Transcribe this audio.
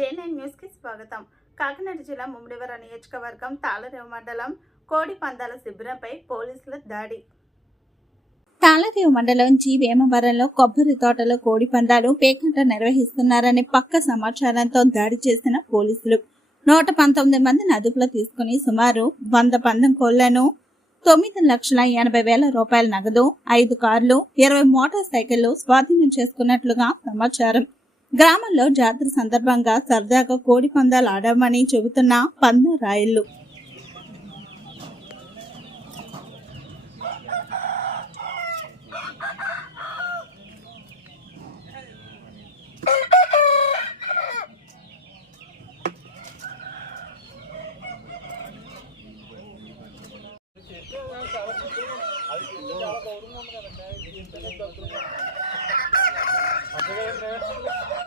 J9 news కి స్వాగతం. కాకినాడ జిల్లా ముమ్మిడివరం నియోజకవర్గం తాళరేవు మండలం కోడి పందాల శిబిరంపై పోలీసుల దాడి. తాళరేవు మండలం జి వేమవరంలో కొబ్బరి తోటలో కోడి పందాలు పేకాట నిర్వహిస్తున్నారనే పక్క సమాచారంతో దాడి చేసిన పోలీసులు 119 మందిని అదుపులో తీసుకుని సుమారు 100 పందెం కోళ్లను 9,80,000 రూపాయల నగదు, 5 కార్లు, 20 మోటార్ సైకిళ్లు స్వాధీనం చేసుకున్నట్లుగా సమాచారం. గ్రామంలో జాతర సందర్భంగా సరదాగా కోడి పందాలు ఆడామని చెబుతున్న పందెం రాయిళ్లు. అది చాలా గౌరవంగా ఉంది కదండి.